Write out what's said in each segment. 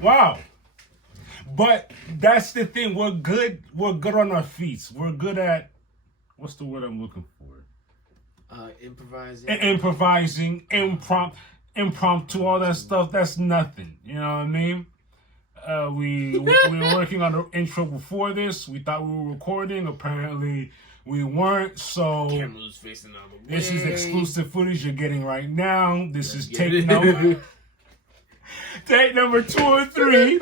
Wow. But that's the thing. We're good. We're good on our feet. We're good at, what's the word I'm looking for? Improvising. Impromptu, all that stuff. That's nothing. You know what I mean? We were working on the intro before this. We thought we were recording. Apparently, we weren't. So Camera was facing out the way. this is exclusive footage you're getting right now. This is take number 2 and 3.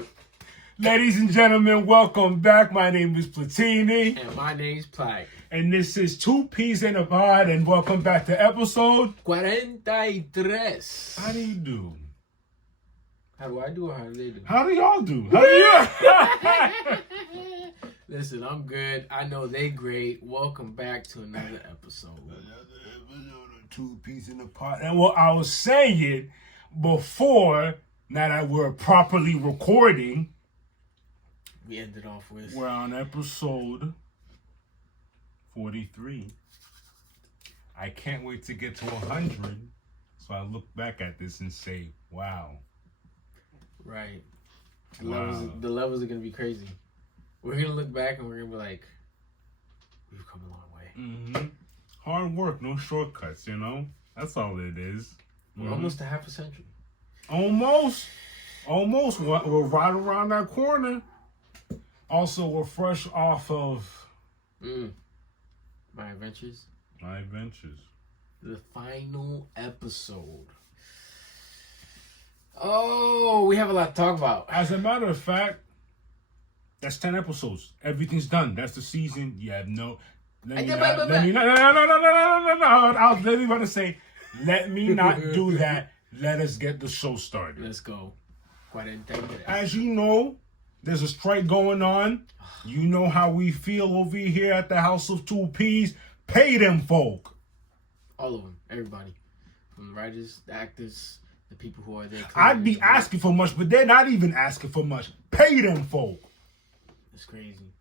Ladies and gentlemen, welcome back. My name is Platini. And my name's Pike. And this is 2 Peas in a Pod, and welcome back to episode 43. How do you do? How do I do or how do they do? How do y'all do? How do you? Listen, I'm good. I know they great. Welcome back to another episode. Another episode of 2 Peas in a Pod. And what I was saying before, now that we're properly recording, we ended off with... We're on episode 43. I can't wait to get to 100. So I look back at this and say, wow. Right. The levels are going to be crazy. We're going to look back and we're going to be like, we've come a long way. Mm-hmm. Hard work, no shortcuts, you know? That's all it is. We're almost a half a century. Almost. We're right around that corner. Also, we're fresh off of... My Adventures. The final episode. Oh, we have a lot to talk about. As a matter of fact, that's 10 episodes. Everything's done. That's the season. You have no... Let me not do that. Let us get the show started. Let's go. As you know, there's a strike going on. You know how we feel over here at the House of 2 Peas. Pay them folk. All of them. Everybody. From the writers, the actors, the people who are there. I'd be asking for much, but they're not even asking for much. Pay them folk. It's crazy.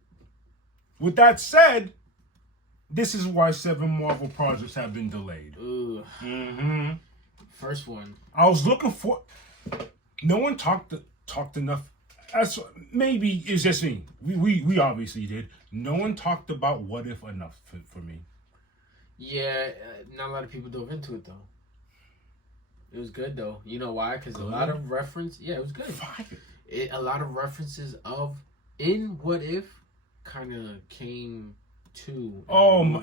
With that said, this is why 7 Marvel projects have been delayed. Ugh. Mm-hmm. First one. I was looking for... No one talked enough. Maybe it's just me. We obviously did. No one talked about What If enough for me. Yeah, not a lot of people dove into it, though. It was good, though. You know why? Because a lot of reference... Yeah, it was good. Fire. A lot of references in What If kind of came to...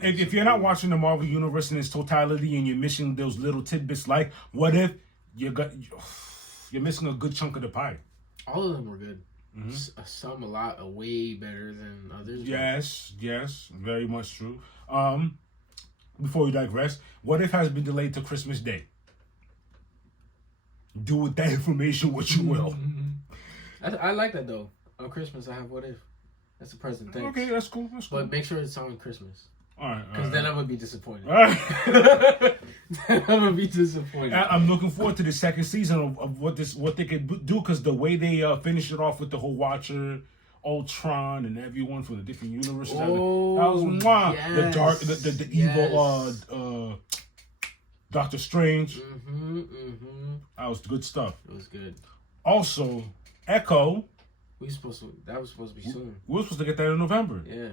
if you're not watching the Marvel Universe in its totality and you're missing those little tidbits like What If, you're missing a good chunk of the pie. All of them were good. Mm-hmm. Some a lot way better than others. Yes, very much true. Before we digress, What If has been delayed to Christmas Day. Do with that information what you will. I like that though. On Christmas, I have What If. That's a present thing. Okay, that's cool. But make sure it's on Christmas. All right. Because then I'm gonna be disappointed. All right. I'm gonna be disappointed. I'm looking forward to the second season of what they could do, because the way they finished it off with the whole Watcher, Ultron, and everyone from the different universes. Oh, that was wow. Yes. The dark, the evil Doctor Strange. That was good stuff. It was good. Also, Echo. That was supposed to be soon. We were supposed to get that in November. Yeah.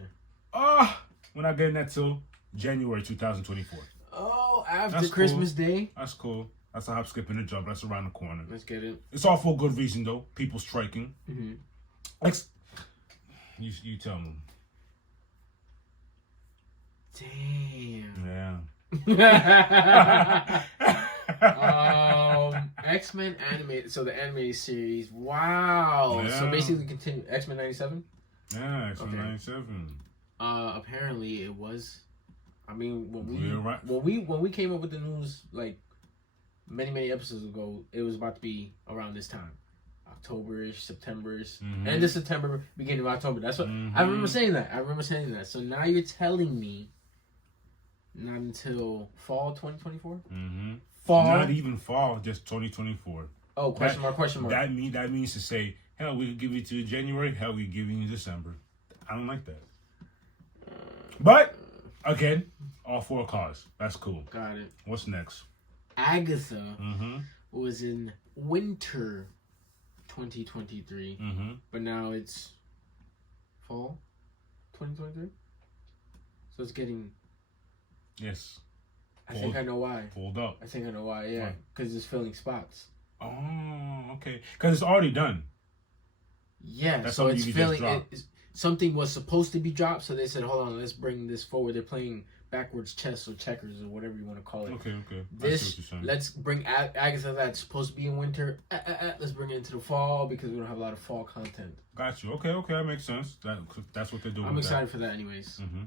We're not getting that till January 2024. Oh, after Christmas Day? That's cool. That's a hop, skip, and a jump. That's around the corner. Let's get it. It's all for a good reason, though. People striking. You tell them. Damn. Yeah. X-Men animated. So the animated series. Wow. Yeah. So basically continue. X-Men 97? Yeah, X-Men 97. Apparently it was. I mean, when we came up with the news like many episodes ago, it was about to be around this time, October-ish, September-ish, end of September, beginning of October. That's what I remember saying that. So now you're telling me not until fall 2024. Fall. Not even fall, just 2024. Oh, question mark. That means to say, hell, we could give you to January. Hell, we give you December. I don't like that. But, again, all for a cause. That's cool. Got it. What's next? Agatha was in winter 2023. Mm-hmm. But now it's fall 2023. So it's getting. Yes. I think I know why. Pulled up. I think I know why. Yeah, because it's filling spots. Oh, okay. Because it's already done. Yeah, so it's filling. Something was supposed to be dropped, so they said, "Hold on, let's bring this forward." They're playing backwards chess or checkers or whatever you want to call it. Okay. This, let's bring Agatha that's supposed to be in winter. Let's bring it into the fall because we don't have a lot of fall content. Got you. Okay, that makes sense. That's what they're doing. I'm excited for that, anyways. Mm-hmm.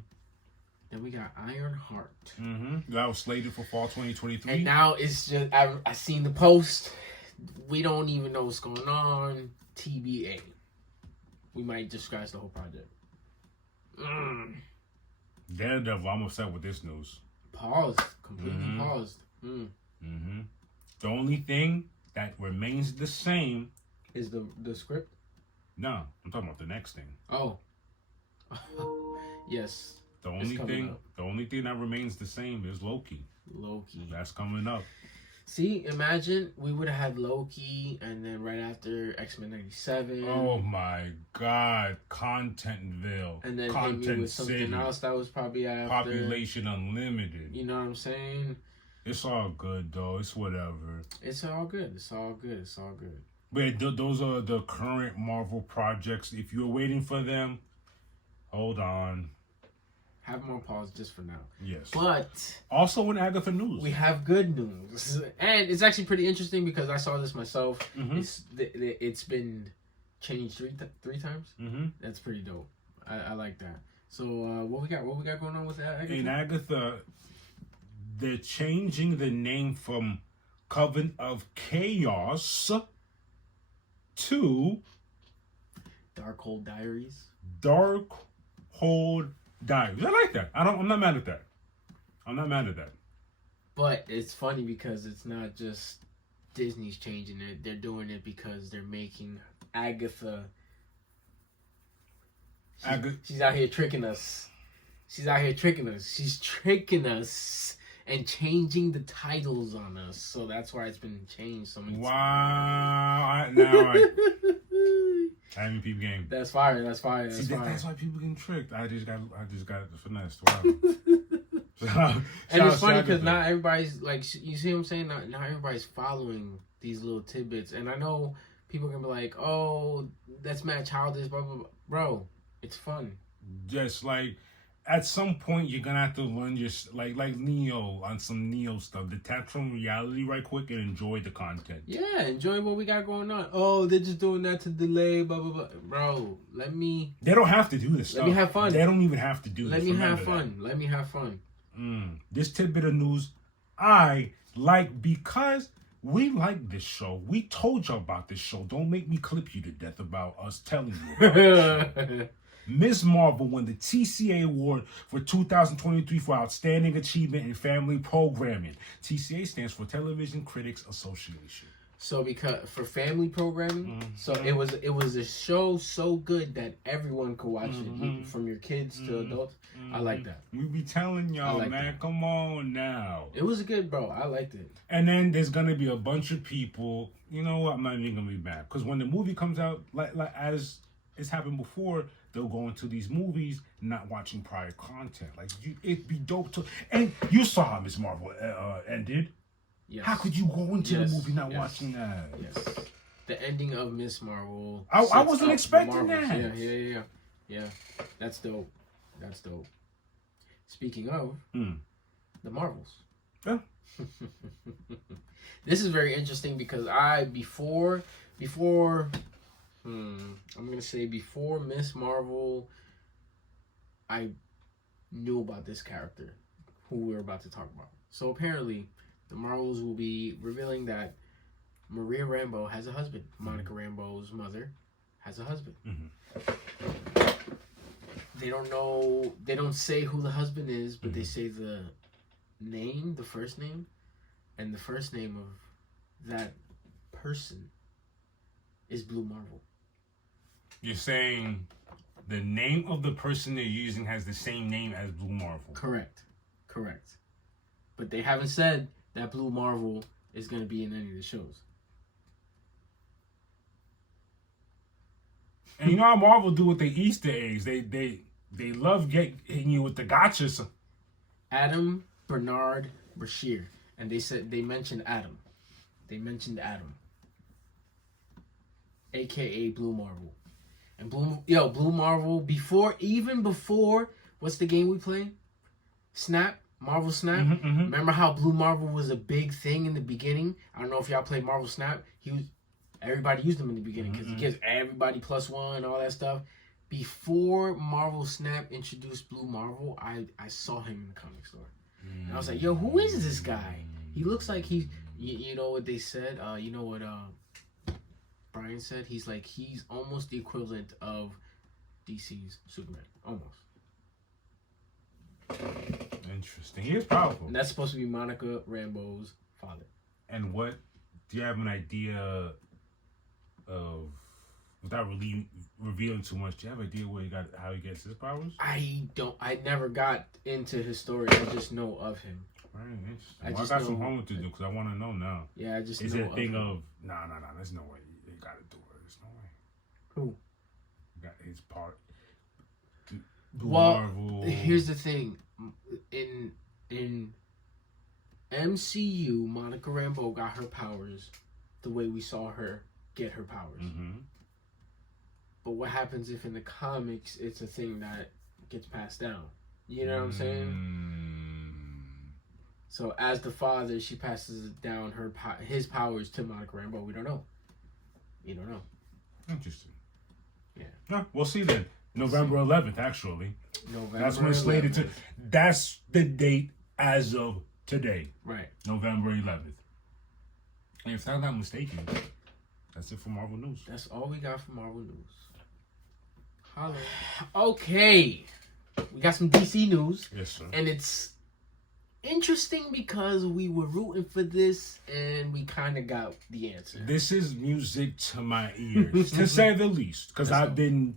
Then we got Ironheart. Mm-hmm. That was slated for fall 2023. And now it's just I seen the post. We don't even know what's going on. TBA. We might just scratch the whole project. Daredevil, I'm upset with this news. Paused. Completely paused. Mm-hmm. The only thing that remains the same is the script. No, I'm talking about the next thing. Oh. Yes. The only thing that remains the same is Loki. That's coming up. See, imagine we would have had Loki, and then right after X-Men 97. Oh my God, Contentville. And then Content with something City. else that was probably after. Population Unlimited. You know what I'm saying? It's all good though. It's whatever. It's all good. It's all good. It's all good. But those are the current Marvel projects. If you're waiting for them, hold on. Have more pause just for now. Yes. But also in Agatha news, we have good news, and it's actually pretty interesting because I saw this myself. Mm-hmm. It's been changed three times. Mm-hmm. That's pretty dope. I like that. So what we got going on with Agatha? In Agatha, they're changing the name from Coven of Chaos to Darkhold Diaries. Darkhold Diaries. I like that. I'm not mad at that. I'm not mad at that. But it's funny because it's not just Disney's changing it. They're doing it because they're making Agatha. She's out here tricking us. She's tricking us and changing the titles on us. So that's why it's been changed so many times. Wow. I haven't peeped game. That's fire. That's why people getting tricked. I just got finessed. Wow. And it's funny because not everybody's like, you see what I'm saying? Not everybody's following these little tidbits. And I know people can be like, oh, that's mad childish, blah, blah, blah. Bro, it's fun. Just like, at some point you're gonna have to learn your like Neo on some Neo stuff. Detach from reality right quick and enjoy the content. Yeah, enjoy what we got going on. Oh, they're just doing that to delay, blah blah blah. Bro, They don't have to do this stuff. Let me have fun. They don't even have to do this. Let me have fun. Let me have fun. This tidbit of news I like because we like this show. We told y'all about this show. Don't make me clip you to death about us telling you about this show. Ms. Marvel won the TCA Award for 2023 for Outstanding Achievement in Family Programming. TCA stands for Television Critics Association. So because for family programming, so it was a show so good that everyone could watch it, from your kids to adults. I like that. We be telling y'all, like man, that. Come on now. It was good, bro. I liked it. And then there's gonna be a bunch of people. You know what? I'm not even gonna be mad because when the movie comes out, like as it's happened before, they'll go into these movies not watching prior content. Like it'd be dope to. And you saw how Ms. Marvel ended. Yes. How could you go into the movie not watching that? Yes. The ending of Ms. Marvel. I wasn't expecting that. Yeah. That's dope. Speaking of the Marvels. Yeah. This is very interesting because before I'm gonna say before Ms. Marvel, I knew about this character who we're about to talk about. So apparently the Marvels will be revealing that Maria Rambeau has a husband. Monica Rambeau's mother has a husband. They don't know. They don't say who the husband is, but they say the name, the first name, and the first name of that person is Blue Marvel. You're saying the name of the person they're using has the same name as Blue Marvel. Correct. But they haven't said that Blue Marvel is going to be in any of the shows. And you know how Marvel do with the Easter eggs? They love hitting you with the gotchas. Adam Bernard Bashir, and they mentioned Adam. They mentioned Adam, aka Blue Marvel, and Blue Marvel before what's the game we play? Snap. Marvel Snap. Remember how Blue Marvel was a big thing in the beginning? I don't know if y'all played Marvel Snap. Everybody used him in the beginning because he gives everybody +1, all that stuff. Before Marvel Snap introduced Blue Marvel, I saw him in the comic store. And I was like, yo, who is this guy? He looks like he's... You know what they said? You know what Brian said? He's almost the equivalent of DC's Superman. Almost. Interesting. He is powerful. And that's supposed to be Monica Rambeau's father. And what... Do you have an idea of... Without really revealing too much, do you have an idea how he gets his powers? I don't. I never got into his story. I just know of him. Right, interesting. I got some homework to do because I want to know now. Yeah, I just Is know it a thing him. of, nah, there's no way you got to do it. There's no way. Who? You got his part. Marvel. Here's the thing. In MCU, Monica Rambeau got her powers the way we saw her get her powers. But what happens if in the comics it's a thing that gets passed down? You know what I'm saying? So as the father, she passes down his powers to Monica Rambeau. We don't know. You don't know. Interesting. Yeah. We'll see then. November 11th, actually. That's when it's slated to. That's the date as of today. Right. November 11th. And if I'm not mistaken, that's it for Marvel News. That's all we got for Marvel News. Holla. Okay. We got some DC news. Yes, sir. And it's interesting because we were rooting for this and we kind of got the answer. This is music to my ears, to say the least, because I've been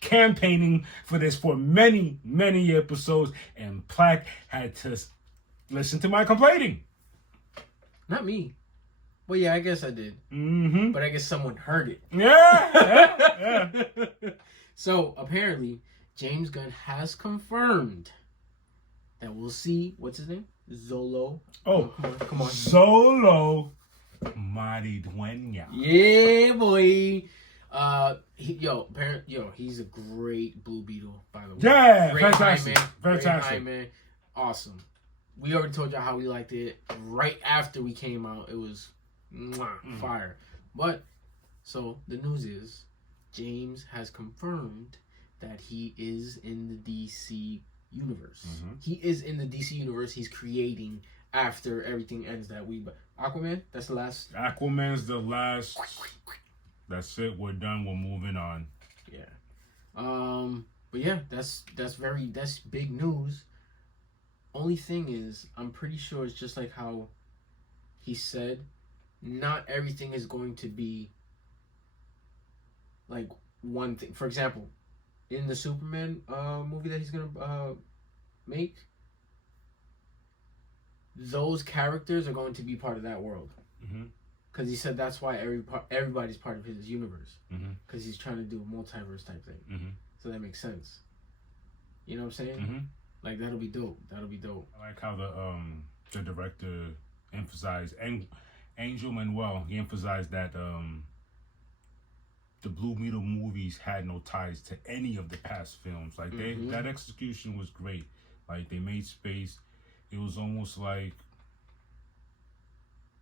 campaigning for this for many, many episodes, and Plaque had to listen to my complaining. Not me. Well, yeah, I guess I did. But I guess someone heard it. Yeah. So, apparently, James Gunn has confirmed that we'll see, what's his name? Zolo. Oh, come on. Solo Maridueña. Yeah, boy. He's a great Blue Beetle, by the way. Yeah, great fantastic. Fantastic. Man. Awesome. We already told y'all how we liked it. Right after we came out, it was fire. But, so, the news is, James has confirmed that he is in the DC universe. He is in the DC universe. He's creating after everything ends that week. But Aquaman, that's the last. Aquaman's the last. That's it. We're done. We're moving on. Yeah. But yeah, that's big news. Only thing is, I'm pretty sure it's just like how he said, not everything is going to be like one thing. For example, in the Superman movie that he's gonna make, those characters are going to be part of that world. Because he said that's why everybody's part of his universe. Because he's trying to do a multiverse type thing. So that makes sense. You know what I'm saying? Like, that'll be dope. That'll be dope. I like how the director emphasized, and Angel Manuel, he emphasized that the Blue Beetle movies had no ties to any of the past films. Like, that execution was great. Like, they made space. It was almost like...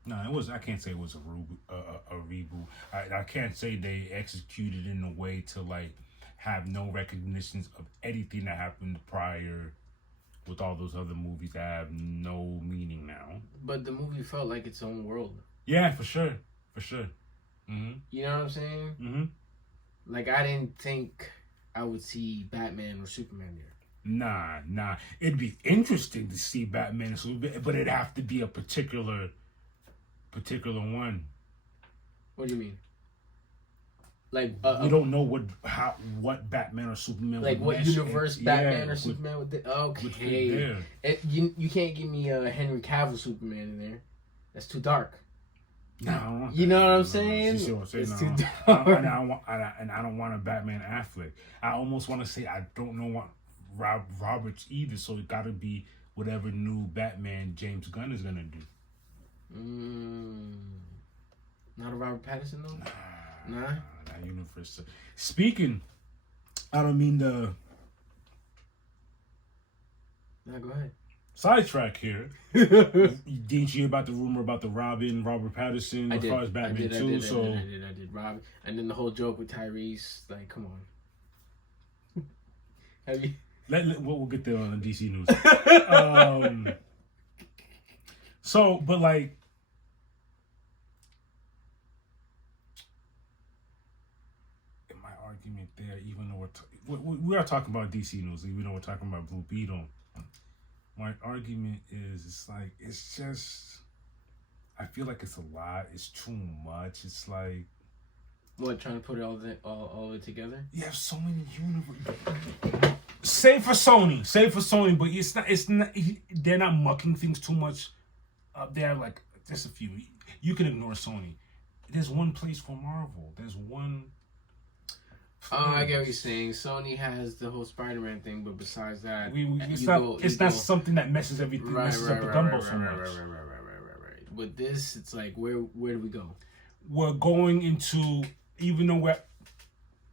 No, it was. I can't say it was a reboot. I can't say they executed in a way to, like, have no recognitions of anything that happened prior with all those other movies that have no meaning now. But the movie felt like its own world. Yeah, for sure. For sure. You know what I'm saying? Like, I didn't think I would see Batman or Superman there. Nah. It'd be interesting to see Batman and Superman, but it'd have to be a particular one. What do you mean? Like, we don't know what Batman or Superman like would what universe Batman or Superman would okay. You can't give me a Henry Cavill Superman in there. That's too dark. No, I don't want you that. know what I'm saying? You see what I'm saying? It's No. too dark. And I don't want a Batman Affleck. I almost want to say I don't know what Roberts either. So it got to be whatever new Batman James Gunn is gonna do. Not a Robert Pattinson though. Nah. That universe. Speaking, I don't mean to. Nah, go ahead. Sidetrack here. Didn't you hear about the rumor about the Robert Pattinson as far as Batman 2? I did. Robin. And then the whole joke with Tyrese, like, come on. Have you? We'll get there on the DC news. So, but like, in my argument there, even though we are talking about DC news, even though we're talking about Blue Beetle, my argument is it's just, I feel like it's a lot. It's too much. It's like, what, trying to put it all of it together? You have so many universes. Save for Sony, but it's not. They're not mucking things too much up there. Like, just a few. You can ignore Sony. There's one place for Marvel. There's one. Oh, I get what you're saying. Sony has the whole Spider-Man thing, but besides that, it's not something that messes everything. Messes up the gumbo so much. Right. With this, it's like, where do we go? We're going into, even though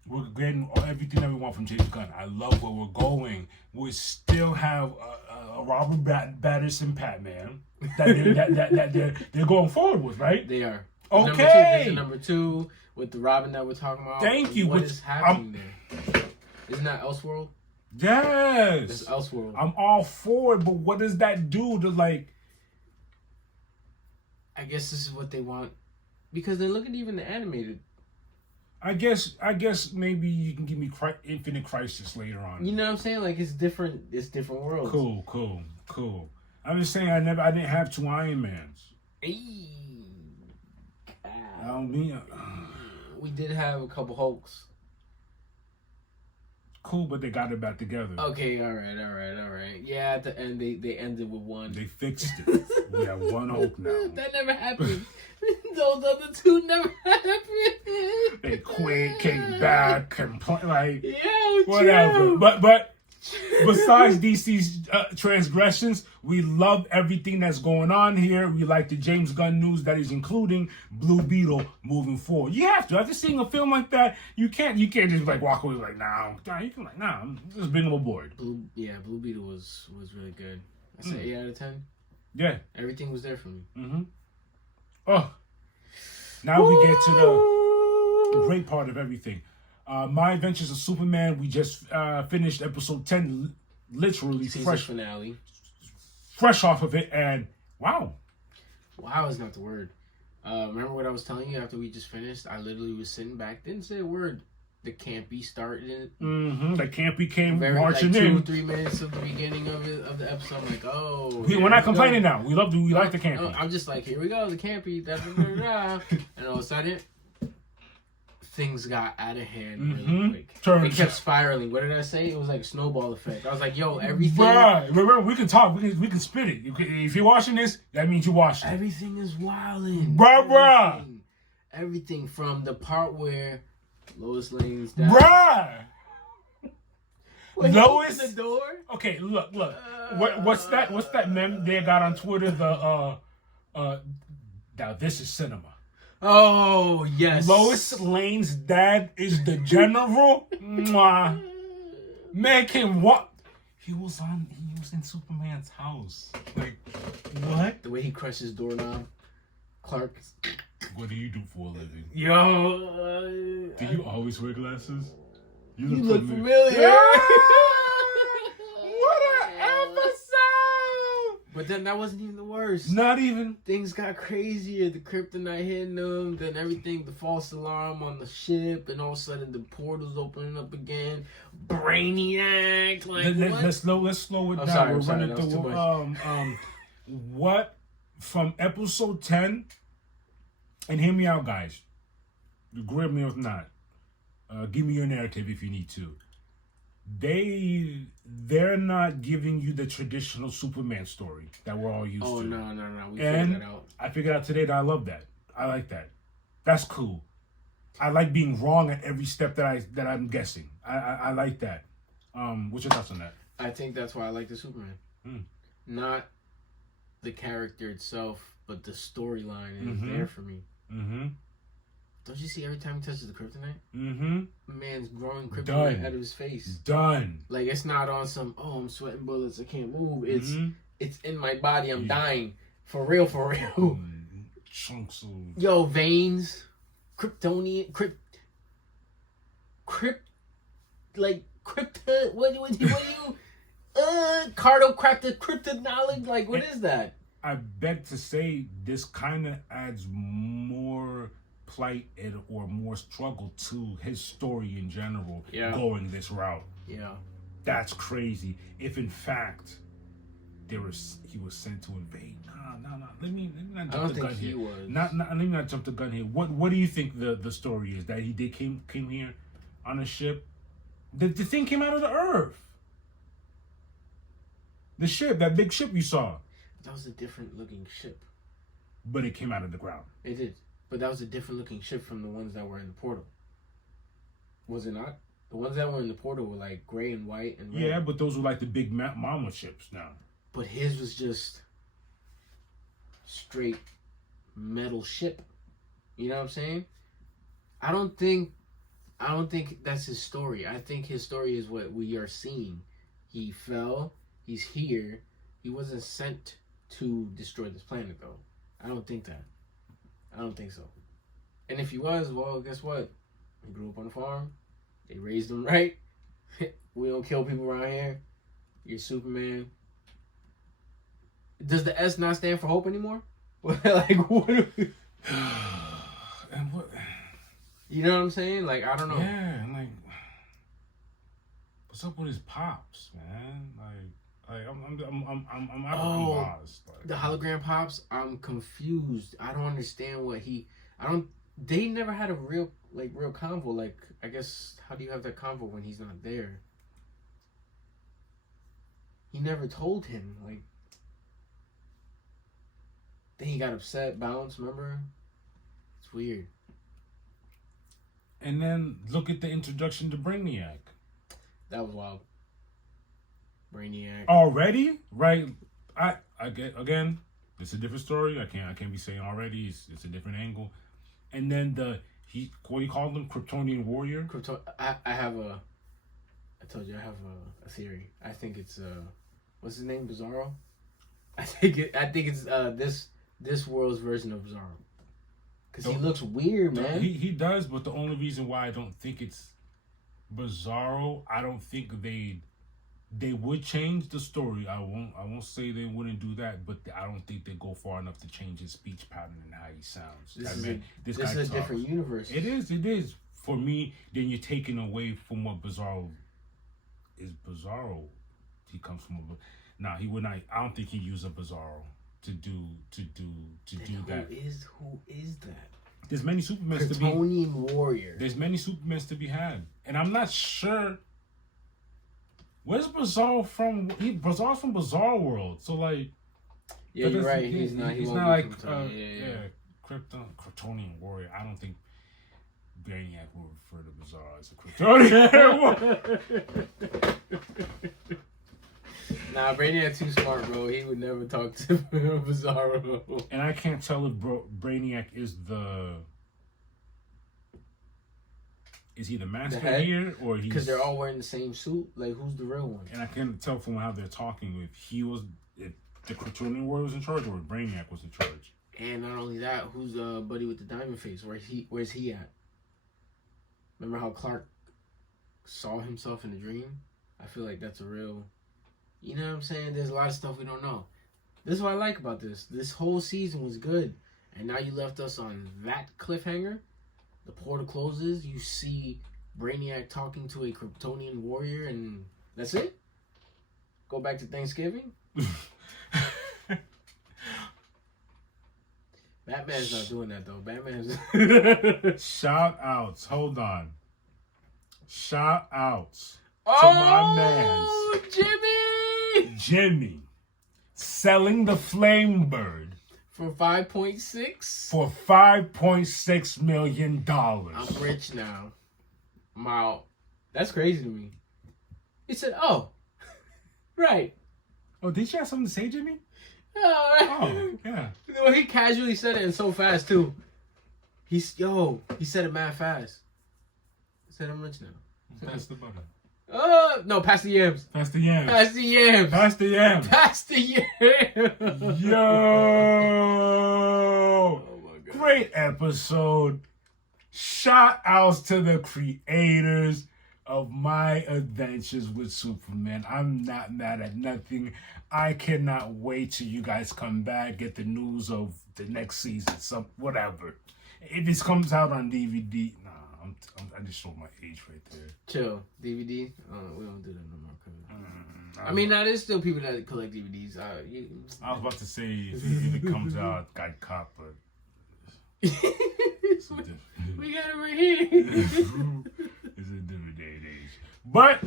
we're getting everything that we want from James Gunn. I love where we're going. We still have a Robert Pattinson Batman that they're going forward with, right? They are. Okay. Number two with the Robin that we're talking about. Thank you. What is happening there? Isn't that Elseworld? Yes. It's Elseworld. I'm all for it, but what does that do to, like? I guess this is what they want, because then look at even the animated. I guess maybe you can give me Infinite Crisis later on. You know what I'm saying? Like, it's different. It's different worlds. Cool. I'm just saying I didn't have two Iron Mans. Hey. I don't mean. We did have a couple Hulks. Cool, but they got it back together. Okay, all right. Yeah, at the end they ended with one. They fixed it. We have one Hulk now. That never happened. Those other two never happened. They quit, came back, like, yeah, whatever. True. But besides DC's transgressions, we love everything that's going on here. We like the James Gunn news that is including Blue Beetle moving forward. You have to. After seeing a film like that, you can't just like walk away like, nah. You can like, nah. I'm just bring them aboard. Blue Beetle was really good. I said 8 out of 10. Yeah, everything was there for me. Oh, now we get to the great part of everything. My Adventures of Superman. We just finished episode 10, literally season finale, fresh off of it, and wow is not the word. Remember what I was telling you after we just finished? I literally was sitting back, didn't say a word. The campy started in it. The campy came marching like 2 in. or 3 minutes of the beginning of the episode. I'm like, oh, we're not complaining now. We like the campy. No, I'm just like, here we go, the campy. And all of a sudden, things got out of hand really quick. It kept spiraling. What did I say? It was like a snowball effect. I was like, yo, everything. Bruh, remember, we can talk. We can spit it. If you're watching this, that means you watched it. Everything is wilding. Bruh. Everything from the part where Lois Lane's down. Bruh. Lois the door. Okay, look. What's that meme they got on Twitter? Now this is cinema. Oh yes. Lois Lane's dad is the general. Mwah. Man can what? He was in Superman's house. Like, what? The way he crushes doorknob. Clark. What do you do for a living? Yo. Do you always wear glasses? You look familiar. Yeah! What an episode! But then that wasn't even the worst. Not even. Things got crazier. The kryptonite hitting them, then everything, the false alarm on the ship, and all of a sudden the portal's opening up again. Brainiac. Like, let's slow it down. Sorry, We're running through what from episode 10, and hear me out, guys. Agree with me or not. Give me your narrative if you need to. They're not giving you the traditional Superman story that we're all used to. Oh, no. We figured that out. I figured out today that I love that. I like that. That's cool. I like being wrong at every step that I'm guessing. I like that. What's your thoughts on that? I think that's why I like the Superman. Not the character itself, but the storyline is there for me. Don't you see every time he touches the kryptonite? Man's growing kryptonite out of his face. Done. Like, it's not on some, oh, I'm sweating bullets, I can't move. It's in my body, I'm dying. For real, for real. Chunks of... Yo, veins, Kryptonian, what do you, cardocractic cryptid knowledge? Like, what is that? I beg to say, this kind of adds more plight or more struggle to his story in general, going this route. Yeah. That's crazy. If in fact he was sent to invade. No. Let me not jump the gun here. Let me not jump the gun here. What do you think the story is? That they came here on a ship? The thing came out of the earth. The ship, that big ship you saw. That was a different looking ship. But it came out of the ground. It did. But that was a different looking ship from the ones that were in the portal. Was it not? The ones that were in the portal were like gray and white and red. Yeah, but those were like the big mama ships now. But his was just straight metal ship. You know what I'm saying? I don't think that's his story. I think his story is what we are seeing. He fell. He's here. He wasn't sent to destroy this planet, though. I don't think that. I don't think so. And if he was, well, guess what? He grew up on a farm. They raised him right. We don't kill people around here. You're Superman. Does the S not stand for hope anymore? Like, what? And what? You know what I'm saying? Like, I don't know. Yeah, and like, what's up with his pops, man? I'm lost. Like, the hologram pops. I'm confused. I don't understand what he. They never had a real convo. Like, I guess, how do you have that convo when he's not there? He never told him. Like, then he got upset, bounced. Remember? It's weird. And then look at the introduction to Brainiac. That was wild. Brainiac. Already? Right. I get, again, it's a different story. I can't be saying already. It's a different angle. And then what do you call them? Kryptonian warrior? I told you I have a theory. I think it's what's his name? Bizarro? I think it's this world's version of Bizarro. Because he looks weird, man. He does, but the only reason why I don't think it's Bizarro, I don't think they would change the story. I won't say they wouldn't do that, but I don't think they go far enough to change his speech pattern and how he sounds. This is a different universe. It is. For me, then you're taking away from what Bizarro is. Bizarro, he comes from a... he would not... I don't think he'd use a Bizarro to do that. Who is that? There's many Supermans to be... Kryptonian warrior. There's many Supermans to be had. And I'm not sure... Where's Bizarro from? Bizarro's from Bizarro World. So, like... Yeah, you're right. He's not like... Kryptonian warrior. I don't think Brainiac will refer to Bizarro as a Kryptonian warrior. Nah, Brainiac too smart, bro. He would never talk to Bizarro. And I can't tell if Brainiac is he the master here, or he's... Because they're all wearing the same suit. Like, who's the real one? And I can't tell from how they're talking if the Kryptonian warrior was in charge, or if Brainiac was in charge. And not only that, who's the buddy with the diamond face? Where's he at? Remember how Clark saw himself in a dream? I feel like that's a real... You know what I'm saying? There's a lot of stuff we don't know. This is what I like about this. This whole season was good. And now you left us on that cliffhanger. The portal closes. You see Brainiac talking to a Kryptonian warrior. And that's it? Go back to Thanksgiving? Batman's not doing that, though. Batman's... Shout outs. Hold on. Shout outs to my man. Jimmy! Selling the flame bird For 5.6? For $5.6 million. I'm rich now. I'm out. That's crazy to me. He said, oh, right. Oh, did you have something to say, Jimmy? Oh, yeah. Well, he casually said it and so fast, too. He said it mad fast. He said, I'm rich now. Pass the butter. No, pass the yams. Pass the yams. Pass the yams. Pass the yams. Pass the yams. Yo. Oh my God. Great episode. Shout outs to the creators of My Adventures with Superman. I'm not mad at nothing. I cannot wait till you guys come back, get the news of the next season, some whatever. If this comes out on DVD, I just showed my age right there. Chill. DVD? We don't do that no more. I mean, there's still people that collect DVDs. I was about to say, if it comes out, got caught, but... We got it right here. It's a different day and age. But...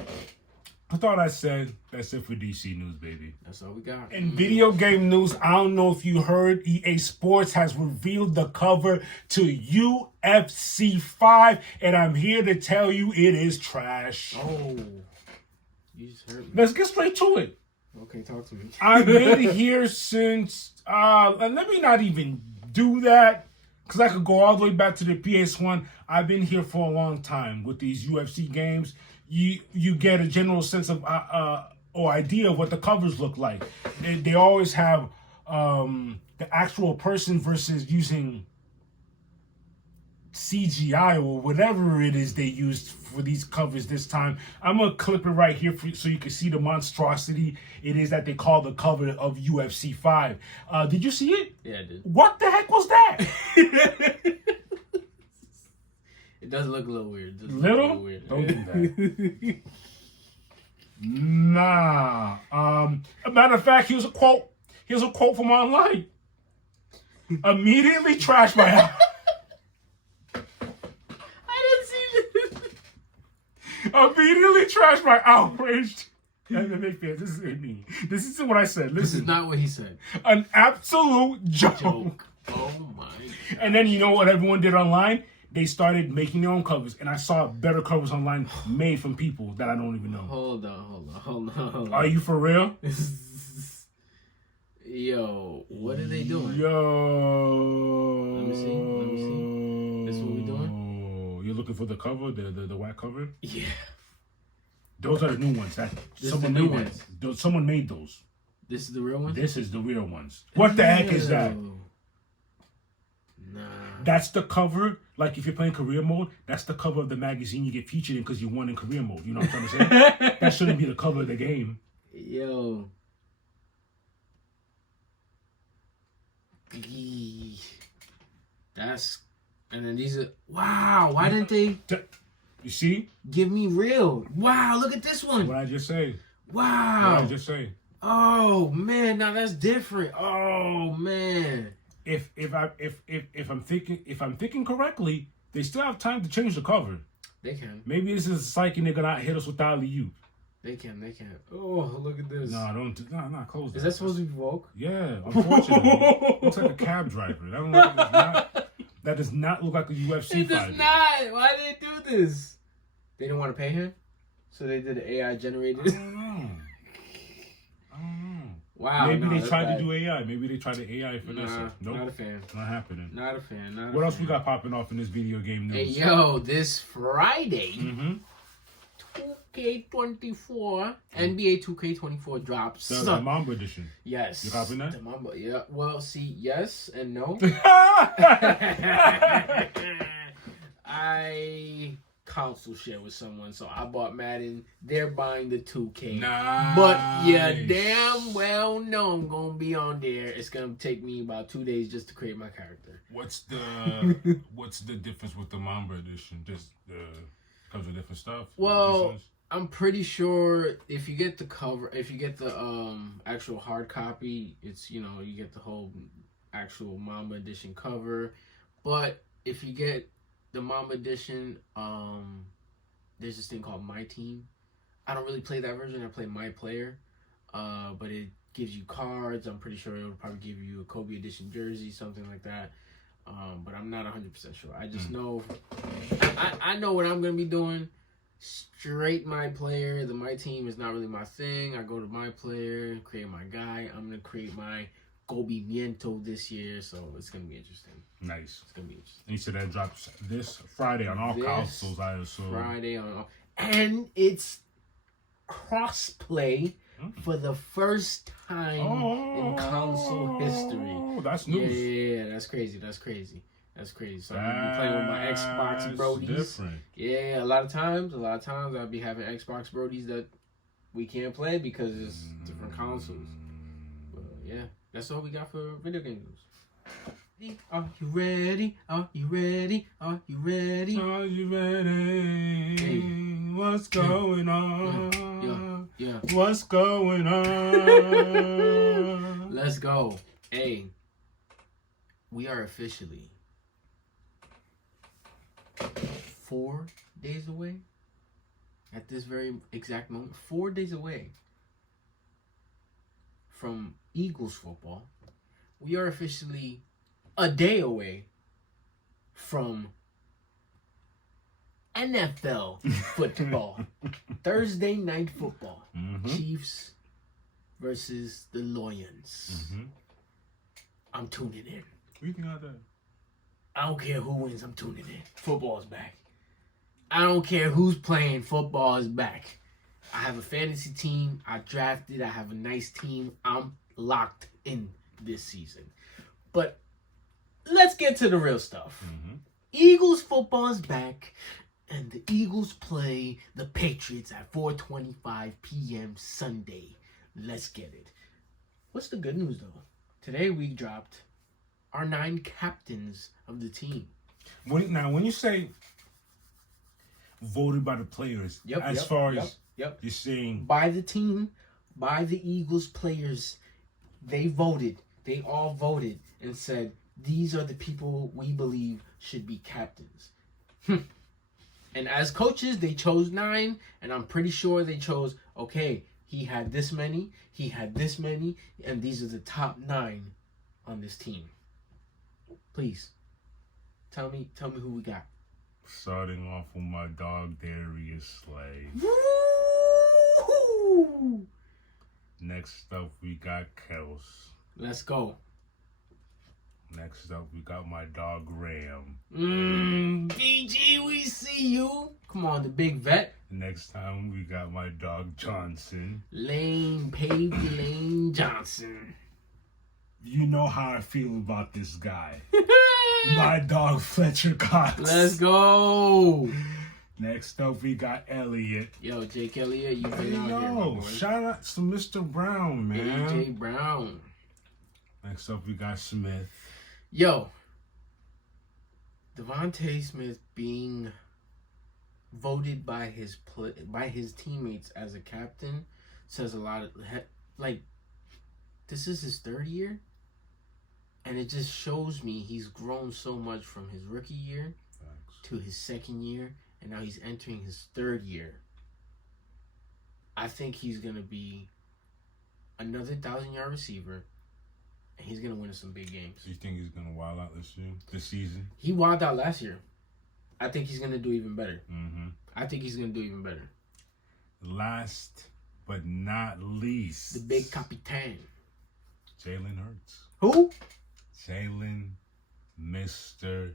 That's all I said. That's it for DC news, baby. That's all we got. In video game news, I don't know if you heard, EA Sports has revealed the cover to UFC 5, and I'm here to tell you it is trash. Oh, you just heard me. Let's get straight to it. Okay, talk to me. I've been here since, let me not even do that, because I could go all the way back to the PS1. I've been here for a long time with these UFC games. You get a general sense of or idea of what the covers look like. They always have the actual person versus using CGI or whatever it is they used for these covers this time. I'm gonna clip it right here so you can see the monstrosity it is that they call the cover of UFC 5. Did you see it? Yeah, I did. What the heck was that? It does look a little weird. Little? Weird. Don't do that. Nah. A matter of fact, here's a quote. Here's a quote from online. Immediately trashed my house. I didn't see this. Immediately trashed my outraged. This is me. This is what I said. Listen. This is not what he said. An absolute joke. Oh my God. And then you know what everyone did online? They started making their own covers, and I saw better covers online made from people that I don't even know. Hold on. Are you for real? Yo, what are they doing? Yo. Let me see. This is what we doing? You're looking for the cover, the white cover? Yeah. Those are the new ones. Someone made those. This is the real one? This is the real ones. What the heck is that? Nah. That's the cover. Like if you're playing career mode, that's the cover of the magazine you get featured in because you won in career mode. You know what I'm trying to say? That shouldn't be the cover of the game. Yo. And then these are, wow, why didn't they? You see? Give me real. Wow, look at this one. What I just say. Wow. What I just say. Oh man, now that's different. Oh man. If I'm thinking correctly, they still have time to change the cover. They can. Maybe this is a psyche and they're gonna hit us with alley-oop. They can. Oh, look at this. No, close that. Is that supposed to be Volk? Yeah, unfortunately. Looks like a cab driver. That does not look like a UFC fighter. It does not. Why did they do this? They didn't want to pay him? So they did an AI generated. I don't know. Wow. Maybe they tried to do AI. Maybe they tried to AI for this. Nope. Not a fan. Not happening. Not a fan. What else we got popping off in this video game news? Hey, yo, this Friday, 2K24, NBA 2K24 drops. The Mamba edition. Yes. You copying that? The Mamba, yeah. Well, see, yes and no. I console share with someone, so I bought Madden. They're buying the 2K. Nice. But yeah, damn well know I'm gonna be on there. It's gonna take me about 2 days just to create my character. What's the difference with the Mamba edition? Just comes with different stuff. Well, I'm pretty sure if you get the cover, if you get the actual hard copy, it's you get the whole actual Mamba edition cover. But if you get the Mamba edition, there's this thing called My Team. I don't really play that version. I play My Player, but it gives you cards. I'm pretty sure it'll probably give you a Kobe edition jersey, something like that. But I'm not 100% sure. I just know, I know what I'm gonna be doing. Straight my player. My team is not really my thing. I go to my player, create my guy. I'm gonna create my Kobe Miento this year, so it's gonna be interesting. Nice. It's gonna be interesting. And you said that drops this Friday on all consoles, I assume. Friday on all, and it's crossplay for the first time in console history. Oh, that's news. Yeah, that's crazy. That's crazy. So I'm gonna be playing with my Xbox Brodies. Different. Yeah, a lot of times I'll be having Xbox Brodies that we can't play because it's different consoles. But yeah, that's all we got for video game news. Are you ready? Are you ready? Are you ready? Are you ready? Hey. What's going on? Yeah. What's going on? Let's go. Hey, we are officially 4 days away at this very exact moment. 4 days away from Eagles football. We are officially a day away from NFL football. Thursday night football. Chiefs versus the Lions. I'm tuning in. What do you think about that? I don't care who wins, I'm tuning in. Football's back. I don't care who's playing, football is back. I have a fantasy team. I drafted. I have a nice team. I'm locked in this season. But let's get to the real stuff. Eagles football is back, and the Eagles play the Patriots at 4:25 p.m. Sunday. Let's get it. What's the good news, though? Today we dropped our 9 captains of the team. When you say voted by the players, as far as you're saying by the team, by the Eagles players, they voted. They all voted and said, these are the people we believe should be captains. And as coaches, they chose 9, and I'm pretty sure they chose, okay, he had this many, he had this many, and these are the top 9 on this team. Please, tell me who we got. Starting off with my dog Darius Slay. Woo! Next up, we got Kels. Let's go. Next up, we got my dog Ram. BG, we see you. Come on, the big vet. Next time, we got my dog Johnson. Lane Johnson. You know how I feel about this guy. My dog Fletcher Cox. Let's go. Next up, we got Elliott. Yo, Jake Elliott, you been out here, my boy. Shout out to Mr. Brown, man. AJ Brown. Next up, we got Smith. Yo, Devontae Smith being voted by his teammates as a captain says a lot of, like, this is his 3rd year, and it just shows me he's grown so much from his rookie year to his 2nd year, and now he's entering his 3rd year. I think he's going to be another 1,000-yard receiver, and he's going to win some big games. Do you think he's going to wild out this season? He wilded out last year. I think he's going to do even better. I think he's going to do even better. Last but not least, the big Capitan. Jalen Hurts. Who? Jalen, Mr.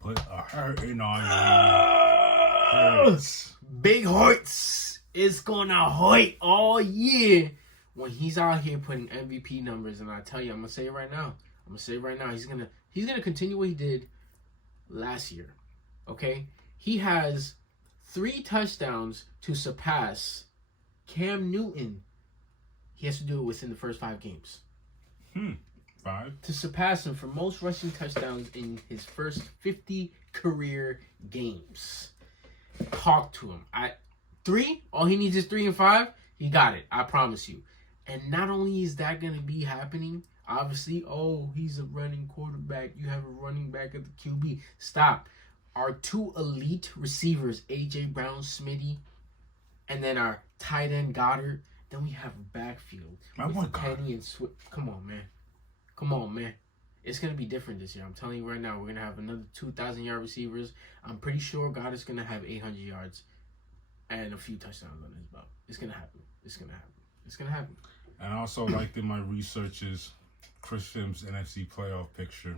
Put a hurting on you. Hurts. Big Hurts is going to hurt all year when he's out here putting MVP numbers. And I tell you, I'm going to say it right now. He's going to continue what he did last year. Okay? He has 3 touchdowns to surpass Cam Newton. He has to do it within the first 5 games. 5? To surpass him for most rushing touchdowns in his first 50 career games. Talk to him. 3? All he needs is 3 and 5. He got it. I promise you. And not only is that going to be happening, obviously, he's a running quarterback. You have a running back at the QB. Stop. Our 2 elite receivers, A.J. Brown, Smitty, and then our tight end Goddard Then we have a backfield. My with boy Penny and Swift. Come on, man. Come on, man. It's going to be different this year. I'm telling you right now, we're going to have another 2,000-yard receivers. I'm pretty sure God is going to have 800 yards and a few touchdowns on his belt. It's going to happen. It's going to happen. It's going to happen. And I also liked in my researches Chris Sims' NFC playoff picture.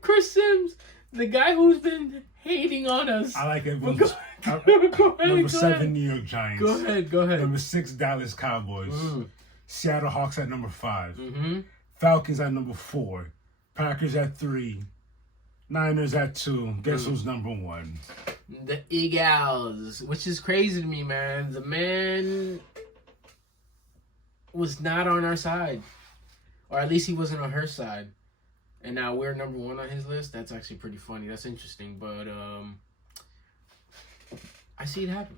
Chris Sims, the guy who's been hating on us. I like it. Go ahead, Number 7, New York Giants. Go ahead. Number 6, Dallas Cowboys. Seattle Hawks at number 5. Mm-hmm. Falcons at number 4. Packers at 3. Niners at 2. Guess who's number 1? The Eagles, which is crazy to me, man. The man was not on our side. Or at least he wasn't on her side. And now we're number 1 on his list. That's actually pretty funny. That's interesting. But I see it happen.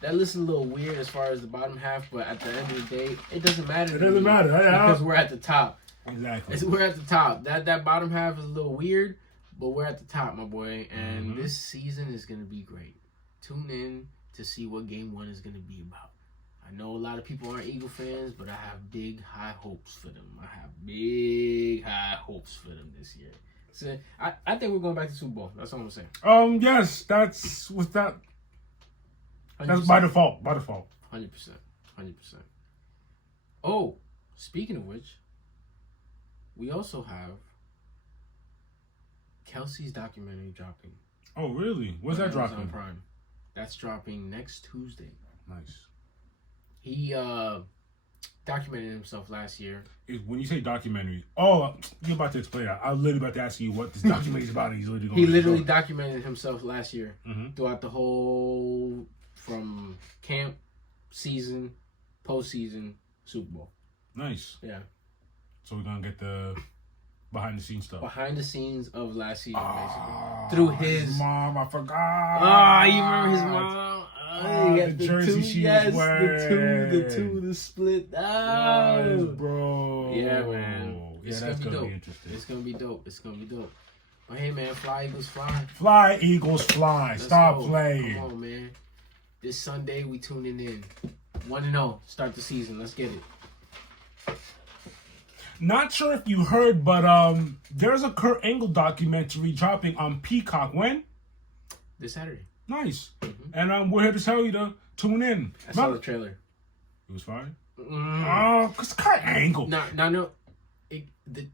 That list is a little weird as far as the bottom half, but at the end of the day, it doesn't matter. It doesn't matter. Because we're at the top. Exactly. We're at the top. That bottom half is a little weird, but we're at the top, my boy. And this season is going to be great. Tune in to see what Game 1 is going to be about. I know a lot of people aren't Eagle fans, but I have big, high hopes for them. This year. So I think we're going back to Super Bowl. That's all I'm saying. Yes, that's with that. 100%. That's by default. 100%. Oh, speaking of which, we also have Kelsey's documentary dropping. Oh, really? When's that dropping? Amazon Prime. That's dropping next Tuesday. Nice. He documented himself last year. When you say documentary, you're about to explain that. I was literally about to ask you what this documentary is about. He literally documented himself last year throughout the whole, from camp, season, postseason, Super Bowl. Nice. Yeah. So we're gonna get the behind the scenes stuff. Behind the scenes of last season, basically. Through his mom, I forgot. You remember his mom? The jersey she was wearing. The split. Yes, bro. Yeah, man. It's that's gonna be interesting. It's gonna be dope. But hey, man, fly Eagles fly. Fly Eagles fly. Let's Stop go. playing. Come on, man. This Sunday we tuning in. 1-0. Start the season. Let's get it. Not sure if you heard, but there's a Kurt Angle documentary dropping on Peacock. When? This Saturday. Nice. And we're here to tell you to tune in. I saw the trailer. It was fine? Oh, because Kurt Angle. No. The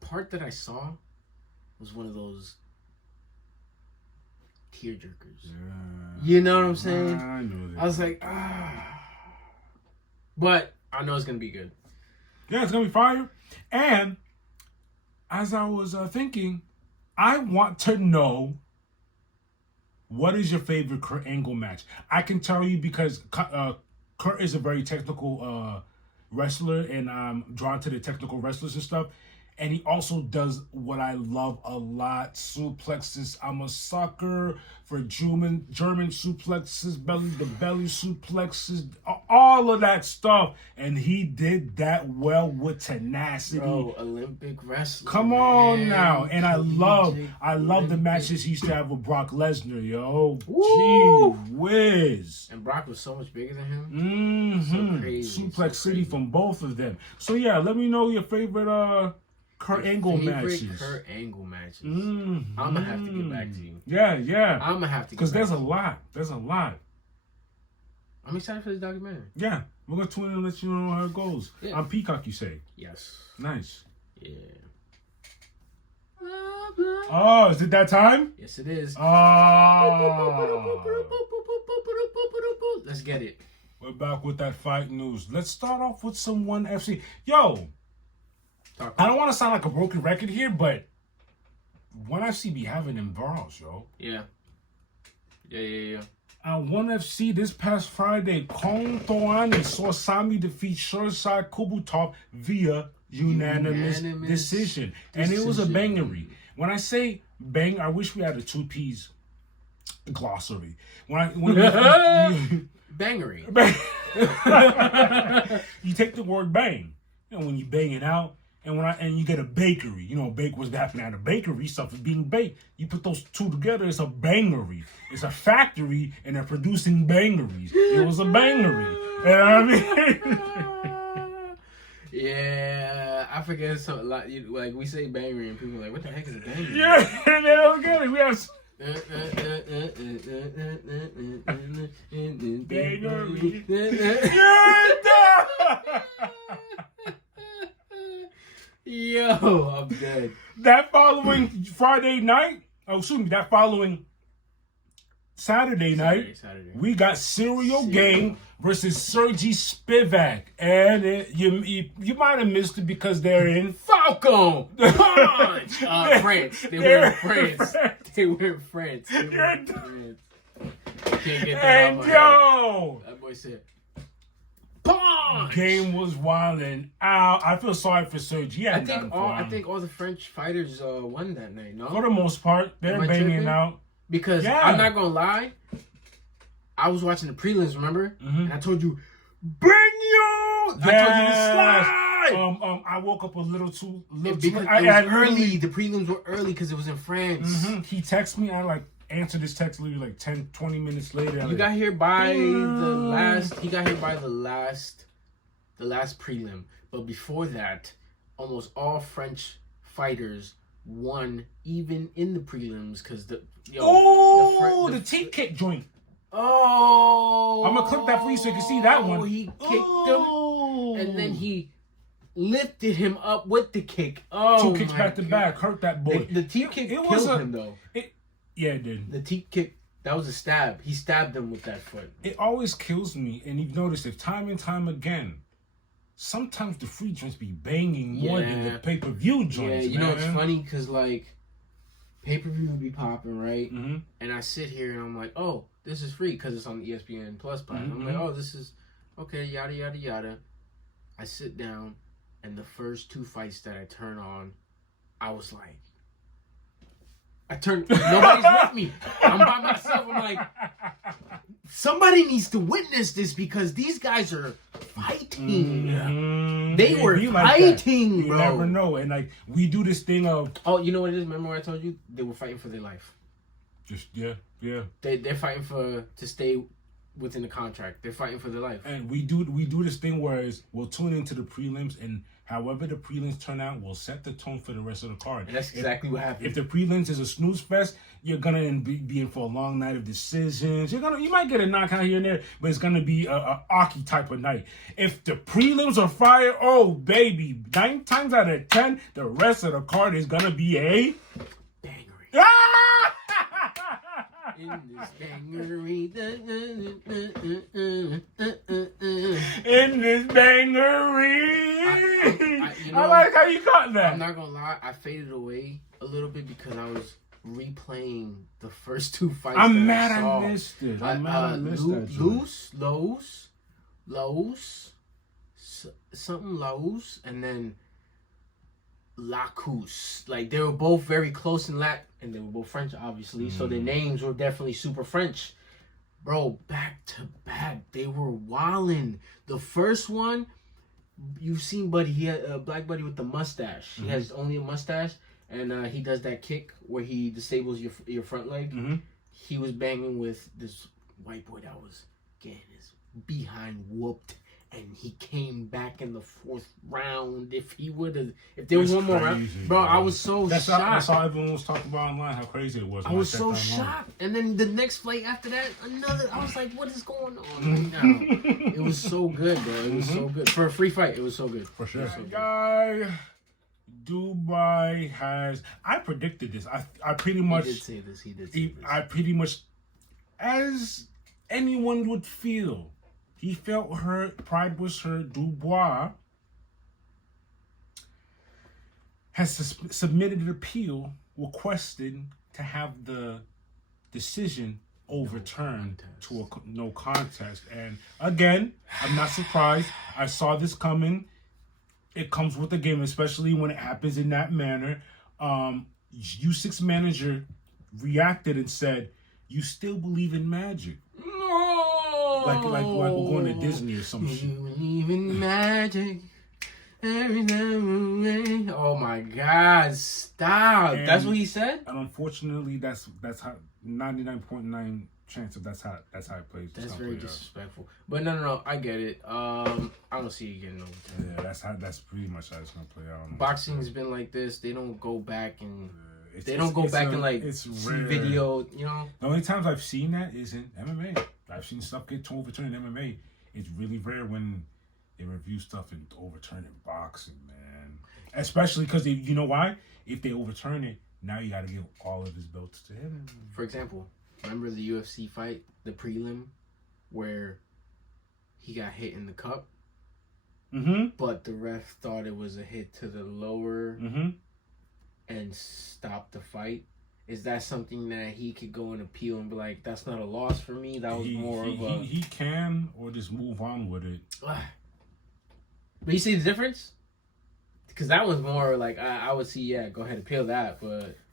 part that I saw was one of those tearjerkers. Yeah. You know what I'm saying? I know that. I was like, But I know it's going to be good. Yeah, it's going to be fire. And as I was thinking, I want to know, what is your favorite Kurt Angle match? I can tell you because Kurt is a very technical wrestler, and I'm drawn to the technical wrestlers and stuff. And he also does what I love a lot, suplexes. I'm a sucker for German suplexes, belly suplexes, all of that stuff. And he did that well with tenacity. Bro, Olympic wrestler. Come on now. And I love the matches he used to have with Brock Lesnar, yo. Woo! Gee whiz. And Brock was so much bigger than him. So crazy. Suplex City from both of them. So yeah, let me know your favorite Kurt Angle matches. Kurt Angle matches. I'm gonna have to get back to you. Yeah. I'm gonna have to. Because there's a lot. I'm excited for this documentary. Yeah, we're gonna tune in and let you know how it goes. Yeah. On Peacock, you say? Yes. Nice. Yeah. Oh, is it that time? Yes, it is. Oh. Let's get it. We're back with that fight news. Let's start off with some ONE FC. Yo. I don't want to sound like a broken record here, but ONE FC be having them brawls, yo. Yeah. ONE FC this past Friday, Kong Toani saw Sami defeat Shorsai Kubutov via unanimous decision. And it was a bangery. When I say bang, I wish we had a 2 P's glossary. Bangery. You take the word bang. And when you bang it out, and you get a bakery. You know, bake what's happening at a bakery. Stuff is being baked. You put those two together, it's a bangery. It's a factory, and they're producing bangeries. It was a bangery. You know what I mean? Yeah, I forget something like we say bangery, and people are like, what the heck is a bangery? Yeah, and they don't get it. We have. Bangery. Yo, I'm dead. That following Friday night, that following Saturday night, we got Serial Game versus Sergey Spivak, and you might have missed it because they're in Falcon Punch. France. They were in France. They were in France. Can't get that and out yo, that boy said, Punch. Game was wilding out. I feel sorry for Sergey. I think all the French fighters won that night. No, for the most part, they're banging out. Because I'm not gonna lie, I was watching the prelims, remember? And I told you, bring you. Yes. I told you to slide. I woke up a little too Because it was early. The prelims were early because it was in France. He texted me. I answered his text literally 10, 20 minutes later. You got here by the last. He got here by the last prelim. But before that, almost all French fighters won, even in the prelims, because the team kick joint. Oh, I'm gonna clip that for you so you can see that one. He kicked him, and then he lifted him up with the kick. Oh, 2 kicks back to back, hurt that boy. The team kick killed him though. It did. The team kick, that was a stab. He stabbed him with that foot. It always kills me, and you've noticed it time and time again. Sometimes the free joints be banging more than the pay-per-view joints. Yeah, it's funny because pay-per-view would be popping, right? And I sit here and I'm like, oh, this is free because it's on the ESPN Plus platform. I'm like, oh, this is okay, yada yada yada. I sit down, and the first 2 fights that I turn on, I was like, nobody's with me. I'm by myself. I'm like, somebody needs to witness this because these guys are fighting. They were fighting, you bro. never know. And we do this thing of, oh, you know what it is? Remember what I told you? They were fighting for their life. Just yeah. They're fighting to stay within the contract. They're fighting for their life. And we do this thing where we'll tune into the prelims, and however the prelims turn out, we'll set the tone for the rest of the card. And that's exactly what happened. If the prelims is a snooze fest, you're gonna be in for a long night of decisions. You might get a knockout here and there, but it's gonna be a Aki type of night. If the prelims are fire, oh baby, 9 times out of 10, the rest of the card is gonna be a bangery. In this bangery. In this bangery. I like how you got that. I'm not gonna lie, I faded away a little bit because I was replaying the first 2 fights. I'm mad I missed it. I missed that. Lowe's, something Lowe's, and then Lacus. They were both very close in Latin, and they were both French, obviously. So their names were definitely super French. Bro, back to back, they were wildin'. The first one, you've seen Buddy. He had a black Buddy with the mustache. He has only a mustache, and he does that kick where he disables your front leg. He was banging with this white boy that was getting his behind whooped. And he came back in the 4th round. If there was one more round, bro, I was so shocked. That's all everyone was talking about online, how crazy it was. I was so shocked. And then the next fight after that, I was like, what is going on right now? It was so good, bro. It was so good. For a free fight, it was so good. For sure. Guy, Dubai has... I predicted this. I pretty much... He did say this. I pretty much... As anyone would feel... He felt hurt, pride was hurt. Dubois has submitted an appeal requesting to have the decision overturned to a no contest. And again, I'm not surprised. I saw this coming. It comes with the game, especially when it happens in that manner. U6 manager reacted and said, "You still believe in magic?" Like we're going to Disney or some shit. You believe in magic, Oh my God! Stop. And, that's what he said. And unfortunately, that's how 99.9 chance of that's how it plays. That's very disrespectful. But no. I get it. I don't see it getting overturned. Yeah, that's pretty much how it's gonna play out. Boxing's been like this. They don't go back and see video. You know. The only times I've seen that is in MMA. I've seen stuff get overturned in MMA. It's really rare when they review stuff and overturn in boxing, man. Especially because you know why? If they overturn it, now you got to give all of his belts to him. For example, remember the UFC fight, the prelim, where he got hit in the cup? Mm-hmm. But the ref thought it was a hit to the lower and stopped the fight. Is that something that he could go and appeal and be like, that's not a loss for me? That was He can, or just move on with it. But you see the difference? Because that was more like, I would see, go ahead and appeal that.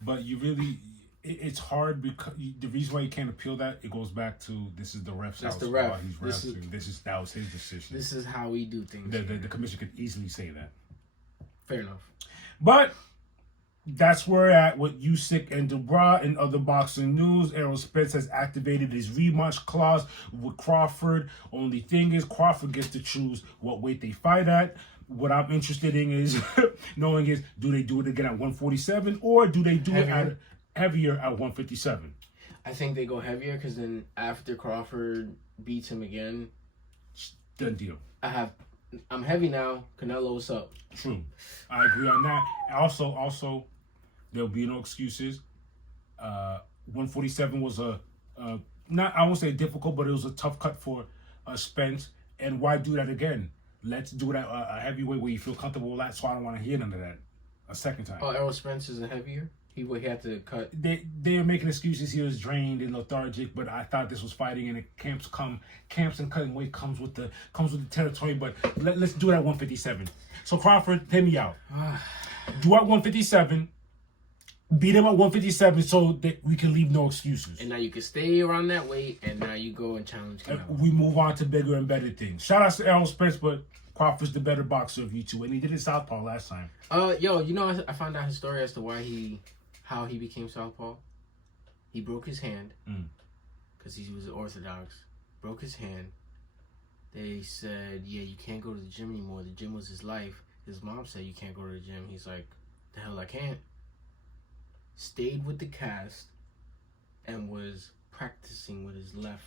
But you really, it's hard because the reason why you can't appeal that, it goes back to this is the ref's house. That's the ref. That was his decision. This is how we do things. The commission could easily say that. Fair enough. But that's where we're at with Usyk and Dubois. In other boxing news, Errol Spence has activated his rematch clause with Crawford. Only thing is, Crawford gets to choose what weight they fight at. What I'm interested in is knowing is, do they do it again at 147 or do they do it at heavier at 157? I think they go heavier because then after Crawford beats him again, done deal. I'm heavy now. Canelo, what's up? True. I agree on that. Also, there'll be no excuses. 147 was not, I won't say difficult, but it was a tough cut for Spence. And why do that again? Let's do it at a heavyweight where you feel comfortable with that, so I don't want to hear none of that a second time. Oh, Errol Spence is a heavier? He had to cut. They're making excuses. He was drained and lethargic, but I thought this was fighting, and camps and cutting weight comes with the territory. But let's do it at 157. So Crawford, hit me out. Do at 157. Beat him at 157 so that we can leave no excuses. And now you can stay around that weight, and now you go and challenge him. We move on to bigger and better things. Shout out to Errol Spence, but Crawford's the better boxer of you two, and he did it southpaw last time. I found out his story as to how he became southpaw. He broke his hand because he was Orthodox. Broke his hand. They said, you can't go to the gym anymore. The gym was his life. His mom said, you can't go to the gym. He's like, the hell I can't. Stayed with the cast and was practicing with his left.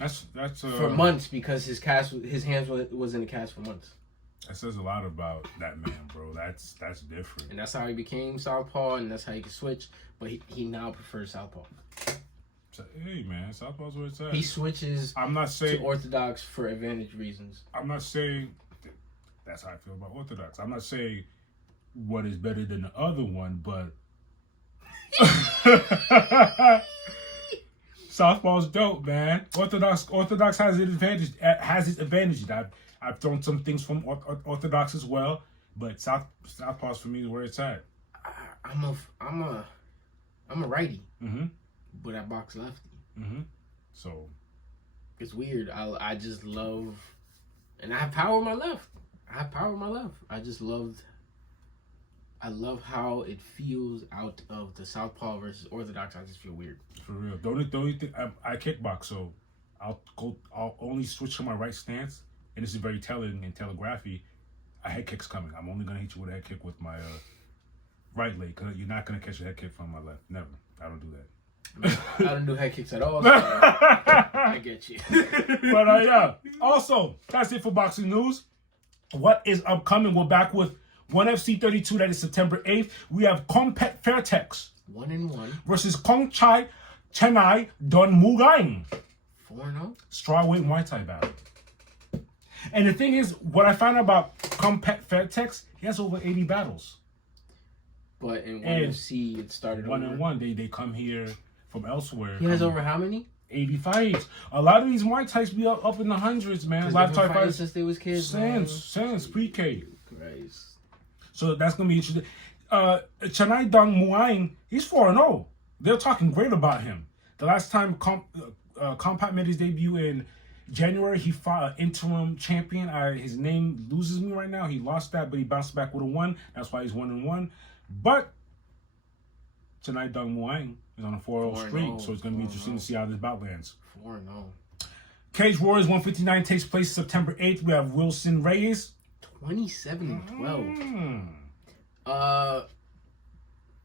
That's for months because his hands was in the cast for months. That says a lot about that man, bro. That's different. And that's how he became southpaw, and that's how he could switch. But he now prefers southpaw. So, hey man, southpaw's where it's at. He switches. I'm not saying to orthodox for advantage reasons. I'm not saying that's how I feel about orthodox. I'm not saying what is better than the other one, but southpaw's dope, man. Orthodox has its advantages. I've thrown some things from orthodox as well, but southpaw's for me is where it's at. I'm a righty, but I box lefty. So it's weird. I just love, and I have power in my left. I love how it feels out of the southpaw versus orthodox. I just feel weird. For real. The only thing I kickbox, so I'll only switch to my right stance, and this is very telling and telegraphy. A head kick's coming. I'm only gonna hit you with a head kick with my right leg, because you're not gonna catch a head kick from my left. Never. I don't do that. I don't do head kicks at all. So I get you. But yeah. Also, that's it for boxing news. What is upcoming? We're back with ONE FC 32. That is September 8th. We have Compet Fairtex 1-1 versus Kongchai Chennai Don Mugang 4-0 strawweight Muay Thai battle. And the thing is, what I found out about Compet Fairtex, he has over 80 battles. But in ONE FC, it started 1-1. They come here from elsewhere. He has over how many? 80 fights. A lot of these Muay Thais be up in the hundreds, man. A lot of Thai fighters since they was kids. Since pre-K. Christ. So that's gonna be interesting. Chennai Don Muang, he's 4-0. They're talking great about him. The last time Compact made his debut in January, he fought an interim champion. His name loses me right now. He lost that, but he bounced back with a 1. That's why he's 1-1. But tonight, Dong Muang is on a 4-0 streak, so it's going to be interesting to see how this bout lands. 4-0. Cage Warriors 159 takes place September 8th. We have Wilson Reyes. 27-12.